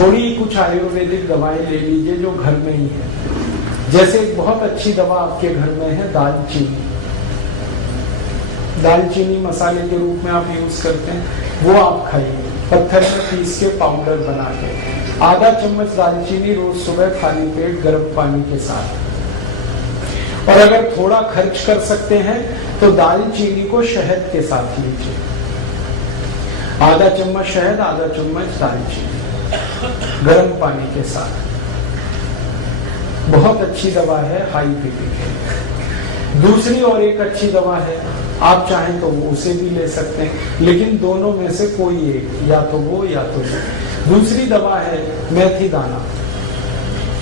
थोड़ी कुछ आयुर्वेदिक दवाएं ले लीजिए जो घर में ही है। जैसे एक बहुत अच्छी दवा आपके घर में है दालचीनी। दालचीनी मसाले के रूप में आप यूज करते हैं, वो आप खाइए पत्थर में पीस के पाउडर बना के। आधा चम्मच दालचीनी रोज सुबह खाली पेट गर्म पानी के साथ। और अगर थोड़ा खर्च कर सकते हैं तो दालचीनी को शहद के साथ लीजिए। आधा चम्मच शहद, आधा चम्मच दालचीनी गर्म पानी के साथ। बहुत अच्छी दवा है हाई बीपी के। दूसरी और एक अच्छी दवा है, आप चाहें तो वो उसे भी ले सकते हैं, लेकिन दोनों में से कोई एक, या तो वो या तो वो। दूसरी दवा है मेथी दाना।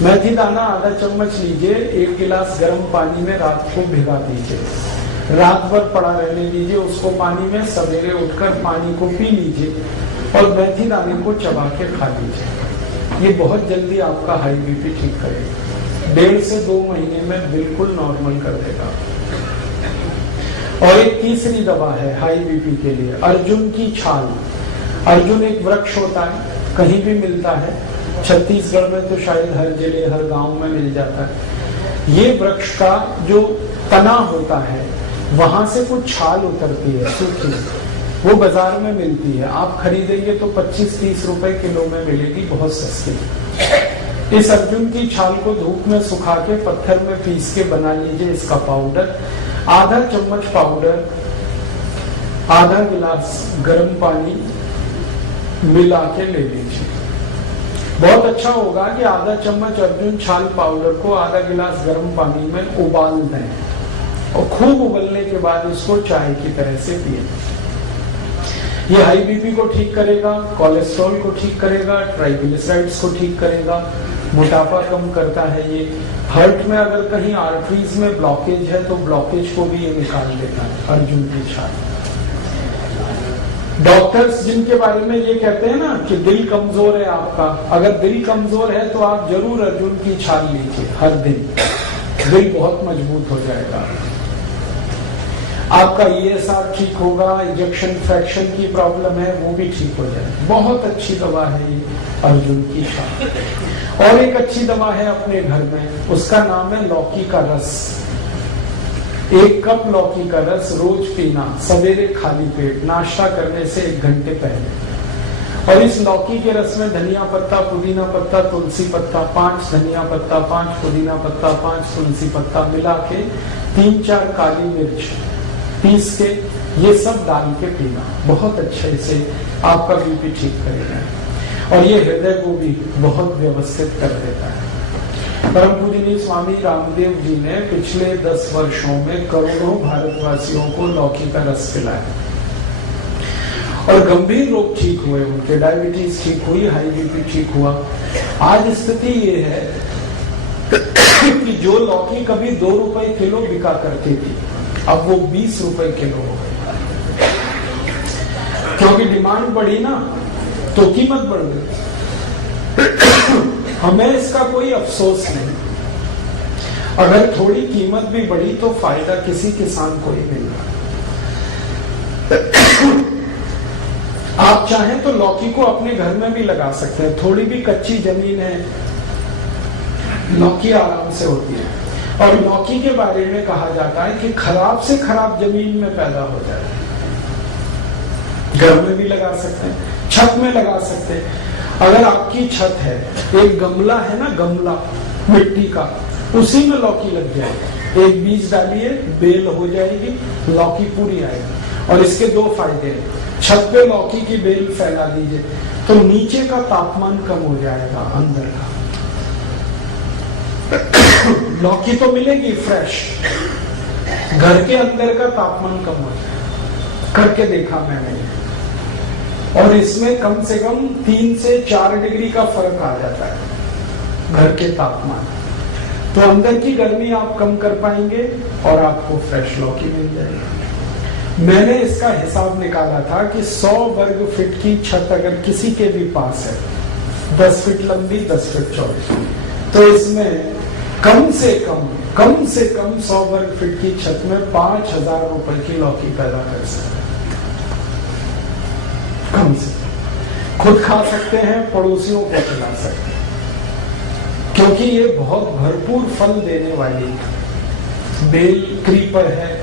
मेथी दाना आधा चम्मच लीजिए, 1 गिलास गर्म पानी में रात को भिगा दीजिए, रात भर पड़ा रहने दीजिए उसको पानी में। सवेरे उठकर पानी को पी लीजिए और मेथी दाने को चबा के खा लीजिए। ये बहुत जल्दी आपका हाई बीपी ठीक करेगा, 1.5 से 2 महीने में बिल्कुल नॉर्मल कर देगा। और एक तीसरी दवा है हाई बीपी के लिए, अर्जुन की छाल। अर्जुन एक वृक्ष होता है, कहीं भी मिलता है, छत्तीसगढ़ में तो शायद हर जगह हर गांव में मिल जाता है। ये वृक्ष का जो तना होता है वहां से कुछ छाल उतरती है सूखी, वो बाजार में मिलती है। आप खरीदेंगे तो 25-30 रुपए किलो में मिलेगी, बहुत सस्ती। इस अर्जुन की छाल को धूप में सुखा के पत्थर में पीस के बना लीजिए इसका पाउडर। आधा चम्मच पाउडर आधा गिलास गर्म पानी मिला के ले लीजिए। बहुत अच्छा होगा कि आधा चम्मच अर्जुन छाल पाउडर को आधा गिलास गर्म पानी में उबाल दें और खूब उबलने के बाद इसको चाय की तरह से पिए। ये हाई बीपी को ठीक करेगा, कोलेस्ट्रॉल को ठीक करेगा, ट्राइग्लिसराइड्स को ठीक करेगा, मोटापा कम करता है। ये हार्ट में अगर कहीं आर्टरीज में ब्लॉकेज है तो ब्लॉकेज को भी ये निकाल देता है अर्जुन की छाल। डॉक्टर्स जिनके बारे में ये कहते हैं ना कि दिल कमजोर है आपका, अगर दिल कमजोर है तो आप जरूर अर्जुन की छाल लीजिए हर दिन, दिल बहुत मजबूत हो जाएगा। आपका ESR ठीक होगा, इंजेक्शन फ्रैक्शन की प्रॉब्लम है वो भी ठीक हो जाएगी। बहुत अच्छी दवा है ये अर्जुन की छाल। और एक अच्छी दवा है अपने घर में, उसका नाम है लौकी का रस। 1 कप लौकी का रस रोज पीना, सवेरे खाली पेट, नाश्ता करने से 1 घंटे पहले। और इस लौकी के रस में धनिया पत्ता, पुदीना पत्ता, तुलसी पत्ता, 5 धनिया पत्ता, 5 पुदीना पत्ता, 5 तुलसी पत्ता मिला के 3-4 काली मिर्च पीस के ये सब डाल के पीना, बहुत अच्छे से आपका बीपी ठीक करेगा। और ये हृदय को भी बहुत व्यवस्थित कर देता है। परम पूजनीय स्वामी रामदेव जी ने पिछले 10 वर्षों में करोड़ों भारतवासियों को लौकी का रस पिलाया और गंभीर रोग ठीक हुए उनके, डायबिटीज ठीक हुई, हाई बीपी ठीक हुआ। आज स्थिति ये है कि जो लौकी कभी 2 रुपए किलो बिका करती थी अब वो 20 रुपए किलो हो गई, क्योंकि डिमांड बढ़ी ना तो कीमत बढ़ गई। हमें इसका कोई अफसोस नहीं, अगर थोड़ी कीमत भी बढ़ी तो फायदा किसी किसान को ही मिल रहा। आप चाहें तो लौकी को अपने घर में भी लगा सकते हैं, थोड़ी भी कच्ची जमीन है लौकी आराम से होती है। और लौकी के बारे में कहा जाता है कि खराब से खराब जमीन में पैदा हो जाए, घर में भी लगा सकते हैं, छत में लगा सकते हैं। अगर आपकी छत है, एक गमला है ना, गमला मिट्टी का, उसी में लौकी लग जाएगी, एक बीज डालिए, बेल हो जाएगी, लौकी पूरी आएगी। और इसके 2 फायदे हैं, छत पे लौकी की बेल फैला दीजिए तो नीचे का तापमान कम हो जाएगा, अंदर का लौकी तो मिलेगी फ्रेश, घर के अंदर का तापमान कम हो जाएगा। करके देखा मैंने, और इसमें कम से कम 3 से 4 डिग्री का फर्क आ जाता है घर के तापमान। तो अंदर की गर्मी आप कम कर पाएंगे और आपको फ्रेश लौकी मिल जाएगी। मैंने इसका हिसाब निकाला था कि 100 वर्ग फीट की छत अगर किसी के भी पास है, 10 फीट लंबी 10 फीट चौड़ी, तो इसमें कम से कम 100 वर्ग फीट की छत में 5,000 रुपए की लौकी पैदा कर सकते, कम से खुद खा सकते हैं, पड़ोसियों को खिला सकते हैं, क्योंकि ये बहुत भरपूर फल देने वाली बेल क्रीपर है।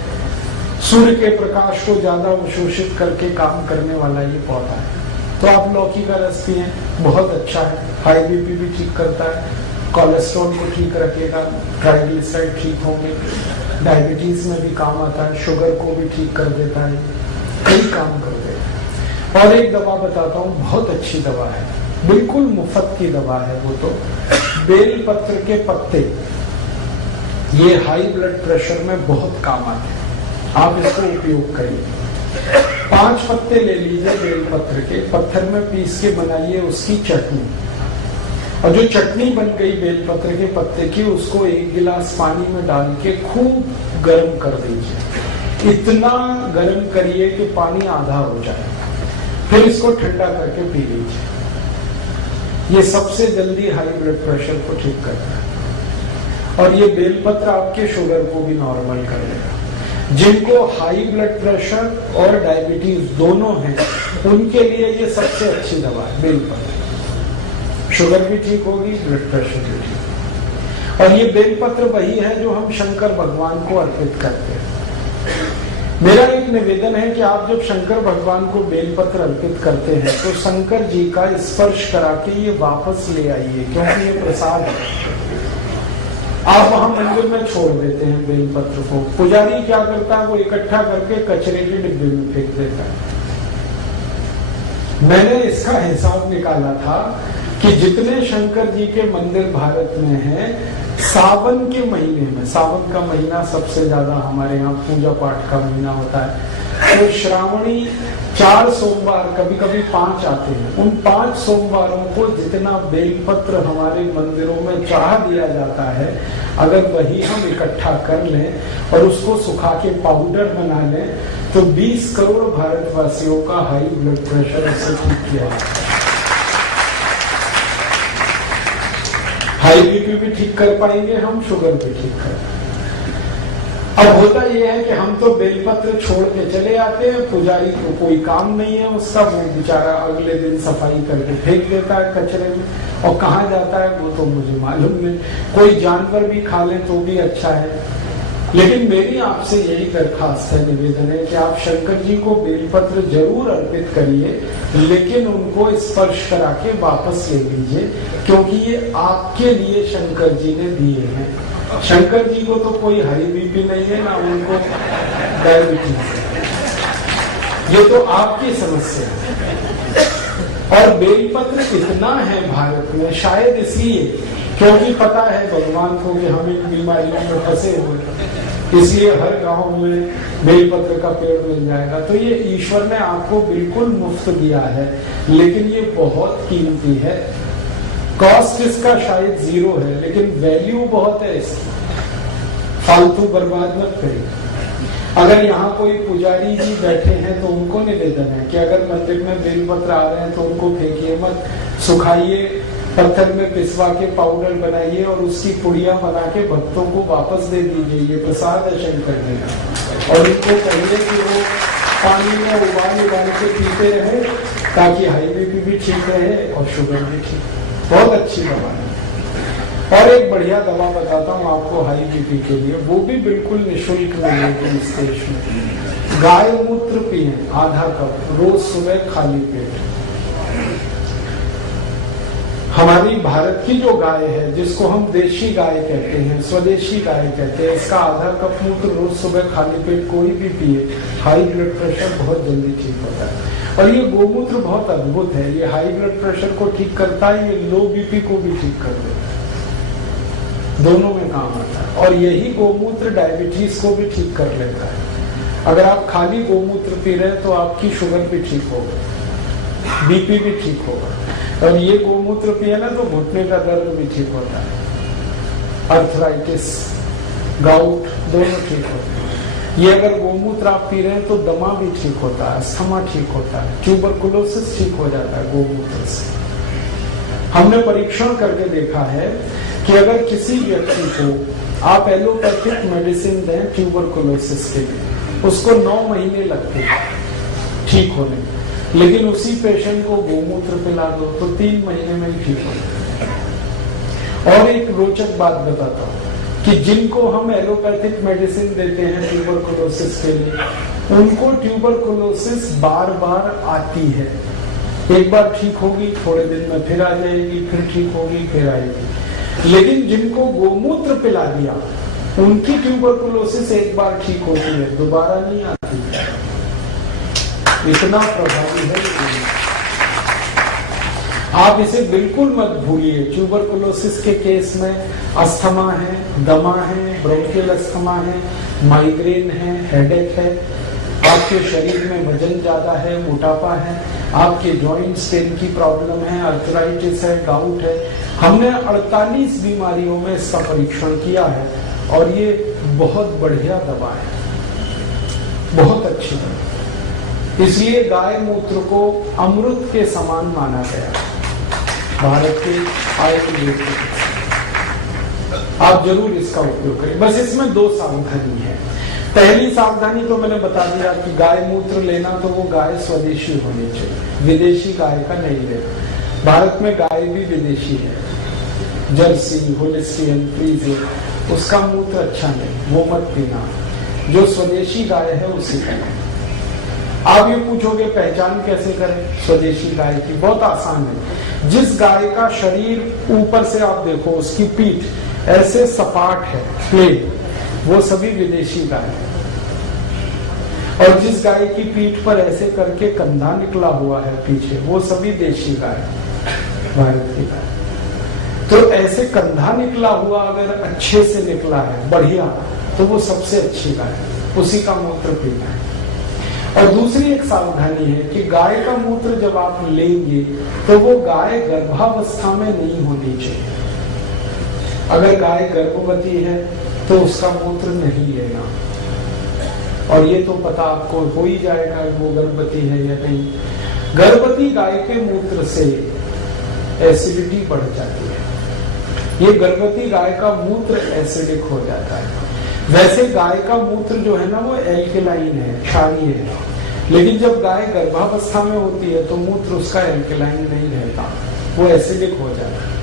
सूर्य के प्रकाश को ज्यादा अवशोषित करके काम करने वाला ये पौधा है। तो आप लौकी का रस पिए, बहुत अच्छा है, हाई बीपी भी ठीक करता है, कोलेस्ट्रॉल को ठीक रखेगा, ट्राइग्लिसराइड ठीक होंगे, डायबिटीज में भी काम आता है, शुगर को भी ठीक कर देता है, कई काम कर देता है। और एक दवा बताता हूँ, बहुत अच्छी दवा है, बिल्कुल मुफ्त की दवा है वो तो, बेल पत्र के पत्ते, ये हाई ब्लड प्रेशर में बहुत काम आते हैं, आप इसको उपयोग करिए। 5 पत्ते ले लीजिए बेल पत्र के, पत्थर में पीस के बनाइए उसकी चटनी, और जो चटनी बन गई बेल पत्र के पत्ते की, उसको 1 गिलास पानी में डाल के खूब गर्म कर दीजिए। इतना गर्म करिए कि पानी आधा हो जाए, फिर इसको ठंडा करके पी लीजिए। ये सबसे जल्दी हाई ब्लड प्रेशर को ठीक करता है, और ये बेलपत्र आपके शुगर को भी नॉर्मल कर देगा। जिनको हाई ब्लड प्रेशर और डायबिटीज दोनों हैं, उनके लिए ये सबसे अच्छी दवा है बेलपत्र। शुगर भी ठीक होगी, ब्लड प्रेशर भी ठीक। और ये बेलपत्र वही है जो हम शंकर भगवान को अर्पित करते हैं। मेरा एक निवेदन है कि आप जब शंकर भगवान को बेलपत्र अर्पित करते हैं तो शंकर जी का स्पर्श करा के ये वापस ले आइए, क्योंकि ये प्रसाद है। आप वहां मंदिर में छोड़ देते हैं बेलपत्र को, पुजारी क्या करता है, वो इकट्ठा करके कचरे के डिब्बे में फेंक देता है। मैंने इसका हिसाब निकाला था कि जितने शंकर जी के मंदिर भारत में हैं, सावन के महीने में, सावन का महीना सबसे ज्यादा हमारे यहाँ पूजा पाठ का महीना होता है, तो श्रावणी 4 सोमवार, कभी कभी 5 आते हैं, उन 5 सोमवारों को जितना बेलपत्र हमारे मंदिरों में चढ़ा दिया जाता है, अगर वही हम इकट्ठा कर लें और उसको सुखा के पाउडर बना लें, तो 20 करोड़ भारतवासियों का हाई ब्लड प्रेशर इससे ठीक किया जाता है। हाई बीपी भी ठीक कर पाएंगे हम, शुगर भी ठीक कर पाएंगे। अब होता यह है कि हम तो बेलपत्र छोड़ के चले आते हैं, पुजारी को कोई काम नहीं है उसका, वो बेचारा अगले दिन सफाई करके फेंक देता है कचरे में, और कहाँ जाता है वो तो मुझे मालूम नहीं। कोई जानवर भी खा ले तो भी अच्छा है। लेकिन मेरी आपसे यही दरखास्त है, निवेदन है कि आप शंकर जी को बेलपत्र जरूर अर्पित करिए, लेकिन उनको स्पर्श करा के वापस ले लीजिए, क्योंकि ये आपके लिए शंकर जी ने दिए हैं। शंकर जी को तो कोई हाई बीपी नहीं है, ना उनको डायबिटीज है, ये तो आपकी समस्या है। और बेलपत्र इतना है भारत में, शायद इसलिए क्योंकि पता है भगवान को कि हम इन बीमारियों में फंसे हुए, इसलिए हर गांव में बेलपत्र का पेड़ मिल जाएगा। तो ये ईश्वर ने आपको बिल्कुल मुफ्त दिया है, लेकिन ये बहुत कीमती है। कॉस्ट इसका शायद 0 है, लेकिन वैल्यू बहुत है इसकी। फालतू बर्बाद मत करिए। अगर यहाँ कोई पुजारी जी बैठे हैं तो उनको निवेदन है कि अगर मंदिर में बेलपत्र आ रहे हैं तो उनको फेंकिए मत, सुखाइए, पत्थर में पिसवा के पाउडर बनाइए और उसकी पुड़िया बना के भक्तों को वापस दे दीजिए। ये प्रसाद है शंकर जी का, और इनको कहिए कि वो पानी में उबाल के पीते रहे, ताकि हाई बीपी भी ठीक रहे और शुगर भी ठीक। बहुत अच्छी दवा है। और एक बढ़िया दवा बताता हूँ आपको हाई बीपी के लिए, वो भी बिल्कुल निःशुल्क मिलेगी इस देश में। गाय मूत्र पिए आधा कप रोज सुबह खाली पेट। हमारी भारत की जो गाय है, जिसको हम देशी गाय कहते हैं, स्वदेशी गाय कहते हैं, इसका आधा कप मूत्र रोज सुबह खाली पेट कोई भी पिए, हाई ब्लड प्रेशर बहुत जल्दी ठीक होता है। और ये गोमूत्र बहुत अद्भुत है, ये हाई ब्लड प्रेशर को ठीक करता है, ये लो बीपी को भी ठीक कर देता है, दोनों में काम आता है। और यही गोमूत्र डायबिटीज को भी ठीक कर लेता है। अगर आप खाली गोमूत्र पी रहे हैं तो आपकी शुगर भी ठीक होगा, बीपी भी ठीक होगा। और ये गोमूत्र पिए ना तो घुटने का दर्द भी ठीक होता है, अर्थराइटिस, गाउट दोनों ठीक होते हैं। ये अगर गोमूत्र आप पी रहे हैं तो दमा भी ठीक होता है, अस्थमा ठीक होता है, ट्यूबरकुलोसिस ठीक हो जाता है गोमूत्र से। हमने परीक्षण करके देखा है कि अगर किसी व्यक्ति को आप एलोपैथिक मेडिसिन दें ट्यूबरकुलोसिस के लिए, उसको 9 महीने लगते हैं ठीक होने। लेकिन उसी पेशेंट को गोमूत्र पिला दो तो 3 महीने में ही ठीक हो जाए। और एक रोचक बात बताता हूँ कि जिनको हम एलोपैथिक मेडिसिन देते हैं ट्यूबरकुलोसिस के लिए, उनको ट्यूबरकुलोसिस बार बार आती है। एक बार ठीक होगी, थोड़े दिन में फिर आ जाएगी, फिर ठीक होगी, फिर आएगी। लेकिन जिनको गोमूत्र पिला दिया, उनकी ट्यूबरकुलोसिस एक बार ठीक होती है, दोबारा नहीं आती। इतना प्रभावी है। आप इसे बिल्कुल मत भूलिए। ट्यूबरकुलोसिस के केस में अस्थमा है, दमा है, ब्रोंकियल अस्थमा है, माइग्रेन है, हेडेक है, आपके शरीर में वजन ज्यादा है, मोटापा है, आपके जॉइंट्स पेन की प्रॉब्लम है, अर्थराइटिस है, गाउट है। हमने 48 बीमारियों में इसका परीक्षण किया है और ये बहुत बढ़िया दवा है, बहुत अच्छी दवा। इसलिए गाय मूत्र को अमृत के समान माना गया भारत के आयुर्वेद में। आप जरूर इसका उपयोग करें। बस इसमें 2 सावधानी है। पहली सावधानी तो मैंने बता दिया कि गाय मूत्र लेना तो वो गाय स्वदेशी होनी चाहिए, विदेशी गाय का नहीं लेना। भारत में गाय भी विदेशी है, जर्सी, होलिस्टियन, फ्रीजियन, उसका मूत्र अच्छा नहीं, वो मत पीना। जो स्वदेशी गाय है उसी का। आप ये पूछोगे पहचान कैसे करें स्वदेशी गाय की? बहुत आसान है। जिस गाय का शरीर ऊपर से आप देखो, उसकी पीठ ऐसे सपाट है, प्लेन, वो सभी विदेशी गाय है। और जिस गाय की पीठ पर ऐसे करके कंधा निकला हुआ है पीछे, वो सभी देशी गाय, भारत की गाय। तो ऐसे कंधा निकला हुआ अगर अच्छे से निकला है, बढ़िया, तो वो सबसे अच्छी गाय, उसी का मूत्र पीना है। और दूसरी एक सावधानी है कि गाय का मूत्र जब आप लेंगे तो वो गाय गर्भावस्था में नहीं होनी चाहिए। अगर गाय गर्भवती है तो उसका मूत्र नहीं लेना। और ये तो पता आपको हो ही जाएगा वो गर्भवती है या नहीं। गर्भवती गाय के मूत्र से एसिडिटी बढ़ जाती है। ये गर्भवती गाय का मूत्र एसिडिक हो जाता है। वैसे गाय का मूत्र जो है ना वो एल्कलाइन है, क्षारीय है। लेकिन जब गाय गर्भावस्था में होती है तो मूत्र उसका एल्कलाइन नहीं रहता, वो एसिडिक हो जाता है।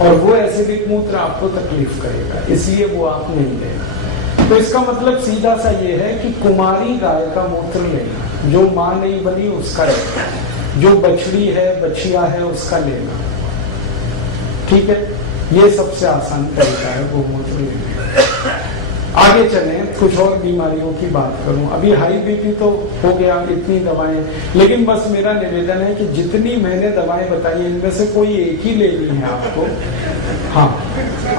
और वो एसिडिक मूत्र आपको तकलीफ करेगा, इसलिए वो आप नहीं लेना। तो इसका मतलब सीधा सा ये है कि कुमारी गाय का मूत्र लेना, जो माँ नहीं बनी उसका लेना, जो बछड़ी है, बछिया है, उसका लेना। ठीक है, ये सबसे आसान तरीका है गोमूत्र लेने। आगे चले, कुछ और बीमारियों की बात करूं। अभी हाई बीपी तो हो गया, इतनी दवाएं, लेकिन बस मेरा निवेदन है कि जितनी मैंने दवाएं बताई इनमें से कोई एक ही लेनी है आपको। हाँ,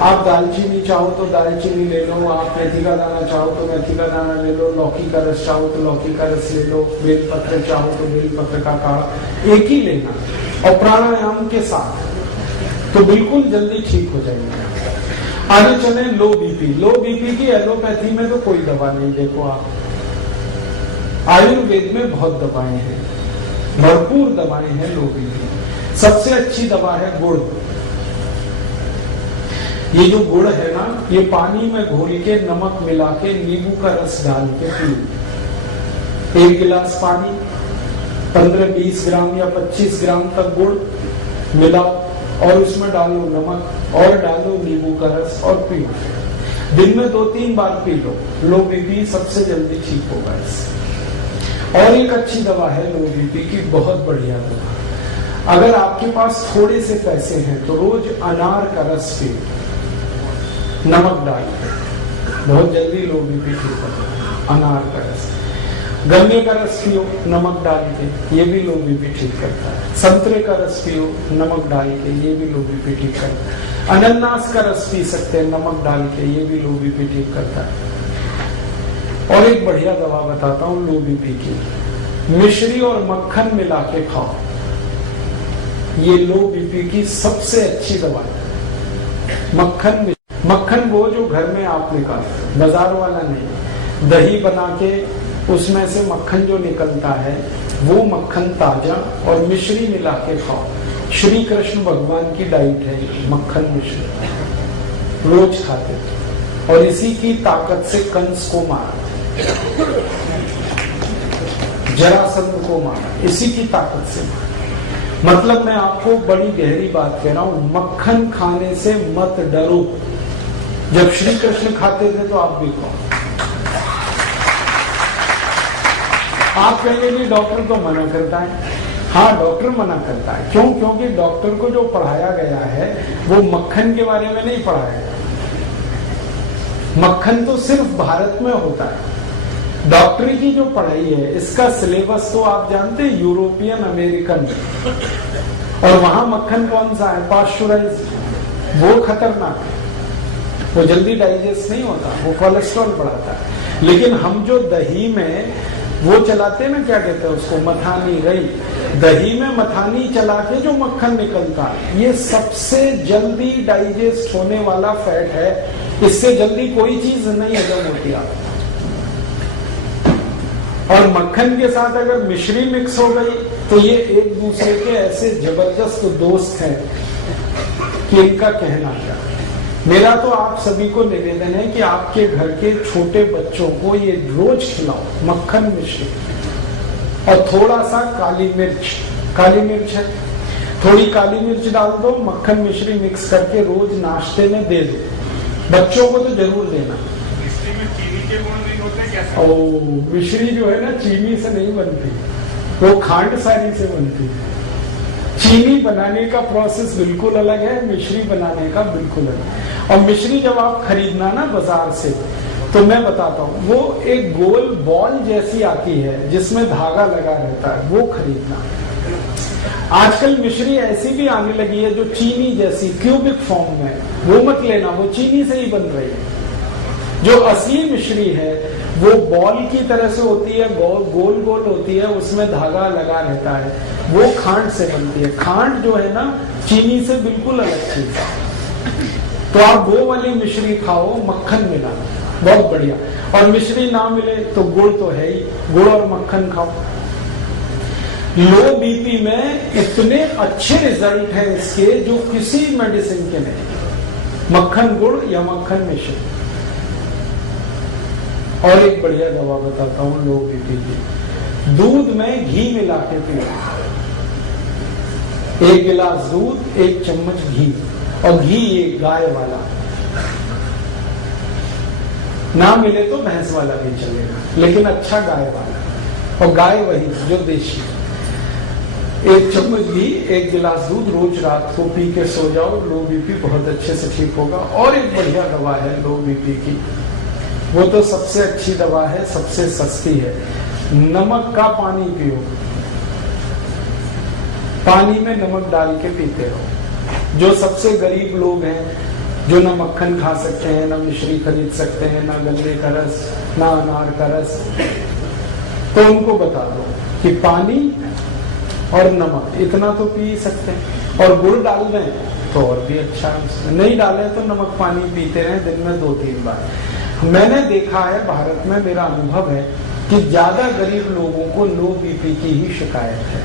आप दालचीनी चाहो तो दालचीनी ले लो, आप मेथी का दाना चाहो तो मेथी का दाना ले लो, लौकी का रस चाहो तो लौकी का रस ले लो, बेलपत्र चाहो तो बेलपत्र का काढ़ा, एक ही लेना और प्राणायाम के साथ, तो बिल्कुल जल्दी ठीक हो जाएंगे। आगे चले, लो बीपी। लो बीपी की एलोपैथी में तो कोई दवा नहीं। देखो आप, आयुर्वेद में बहुत दवाएं हैं, भरपूर दवाएं हैं लो बीपी। सबसे अच्छी दवा है गुड़। ये जो गुड़ है ना, ये पानी में घोल के नमक मिला के नींबू का रस डाल के पियो। 1 गिलास पानी, 15-20 ग्राम या 25 ग्राम तक गुड़ मिलाओ और उसमें डालो नमक और डालो नींबू का रस और पियो। दिन में 2-3 बार पी लो, लो बीपी सबसे जल्दी ठीक होगा इससे। और एक अच्छी दवा है लो बीपी की, बहुत बढ़िया दवा। अगर आपके पास थोड़े से पैसे हैं तो रोज अनार का रस पियो, नमक डाल के, बहुत जल्दी लो बीपी ठीक होता है। अनार का रस, गन्ने का रस पियो नमक डाल के, ये भी लो बीपी ठीक करता है। संतरे का रस पियो नमक डाल के, ये भी लो बीपी ठीक करता है। अनानास का रस पी सकते हैं नमक डाल के, ये भी लो बीपी ठीक करता है। और एक बढ़िया दवा बताता हूँ लो बीपी की, मिश्री और मक्खन मिला के खाओ, ये लो बीपी की सबसे अच्छी दवा है। मक्खन वो जो घर में आप निकालते, बाजार वाला नहीं। दही बना के उसमें से मक्खन जो निकलता है वो मक्खन ताजा, और मिश्री मिला के खाओ। श्री कृष्ण भगवान की डाइट है मक्खन मिश्री, रोज खाते थे और इसी की ताकत से कंस को मारा। जरासंध को मारा, इसी की ताकत से मारा। मतलब मैं आपको बड़ी गहरी बात कह रहा हूं, मक्खन खाने से मत डरो। जब श्री कृष्ण खाते थे तो आप भी खाओ। आप कहेंगे कि डॉक्टर तो मना करता है। हाँ, डॉक्टर मना करता है। क्यों? क्योंकि डॉक्टर को जो पढ़ाया गया है वो मक्खन के बारे में नहीं पढ़ाया गया। मक्खन तो सिर्फ भारत में होता है। डॉक्टरी की जो पढ़ाई है इसका सिलेबस तो आप जानते हैं, यूरोपियन अमेरिकन, और वहां मक्खन कौन सा है? पाश्चराइज्ड। वो खतरनाक है, वो जल्दी डाइजेस्ट नहीं होता, वो कोलेस्ट्रॉल बढ़ाता है। लेकिन हम जो दही में वो चलाते हैं ना, क्या कहते हैं उसको, मथानी रही, दही में मथानी चला के जो मक्खन निकलता है, ये सबसे जल्दी डाइजेस्ट होने वाला फैट है। इससे जल्दी कोई चीज नहीं हजम होती आप। और मक्खन के साथ अगर मिश्री मिक्स हो गई तो ये एक दूसरे के ऐसे जबरदस्त दोस्त हैं कि इनका कहना क्या। मेरा तो आप सभी को निवेदन है कि आपके घर के छोटे बच्चों को ये रोज खिलाओ, मक्खन मिश्री और थोड़ा सा काली मिर्च। काली मिर्च है, थोड़ी काली मिर्च डाल दो, मक्खन मिश्री मिक्स करके रोज नाश्ते में दे दो। बच्चों को तो जरूर देना। चीनी के गुण नहीं होते क्या? ओ, मिश्री जो है ना चीनी से नहीं बनती, वो खांड सारी से बनती है। चीनी बनाने का प्रोसेस बिल्कुल अलग है, मिश्री बनाने का बिल्कुल अलग। और मिश्री जब आप खरीदना ना बाजार से, तो मैं बताता हूँ, वो एक गोल बॉल जैसी आती है जिसमें धागा लगा रहता है, वो खरीदना। आजकल मिश्री ऐसी भी आने लगी है जो चीनी जैसी क्यूबिक फॉर्म में, वो मत लेना, वो चीनी से ही बन रही है। जो असली मिश्री है वो बॉल की तरह से होती है, गोल गोल होती है, उसमें धागा लगा रहता है, वो खांड से बनती है। खांड जो है ना चीनी से बिल्कुल अलग चीज है। तो आप वो वाली मिश्री खाओ, मक्खन मिला, बहुत बढ़िया। और मिश्री ना मिले तो गुड़ तो है ही, गुड़ और मक्खन खाओ। लो बीपी में इतने अच्छे रिजल्ट है इसके जो किसी मेडिसिन के नहीं। मक्खन गुड़ या मक्खन मिश्री। और एक बढ़िया दवा बताता हूं लो बीपी की। दूध में घी मिला के पियो, 1 गिलास दूध, 1 चम्मच घी, और घी ये गाय वाला, ना मिले तो भैंस वाला भी चलेगा, लेकिन अच्छा गाय वाला। और गाय वही जो देशी। 1 चम्मच घी, 1 गिलास दूध, रोज रात को पी के सो जाओ, लो बीपी बहुत अच्छे से ठीक होगा। और एक बढ़िया दवा है लो बीपी की, वो तो सबसे अच्छी दवा है, सबसे सस्ती है। नमक का पानी पियो, पानी में नमक डाल के पीते रहो। जो सबसे गरीब लोग हैं, जो ना मक्खन खा सकते हैं, ना मिश्री खरीद सकते हैं, ना गन्ने का रस, ना अनार का रस, तो उनको बता दो कि पानी और नमक इतना तो पी सकते हैं। और गुड़ डाल दें तो और भी अच्छा है। नहीं डालें तो नमक पानी पीते रहें दिन में 2-3 बार। मैंने देखा है भारत में, मेरा अनुभव है कि ज्यादा गरीब लोगों को लो बीपी की ही शिकायत है।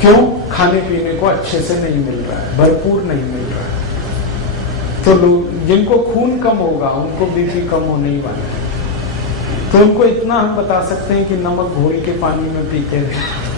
क्यों? खाने पीने को अच्छे से नहीं मिल रहा है, भरपूर नहीं मिल रहा है। तो लोग जिनको खून कम होगा उनको बीपी कम होने ही वाला है। तो उनको इतना हम बता सकते हैं कि नमक घोल के पानी में पीते रहे।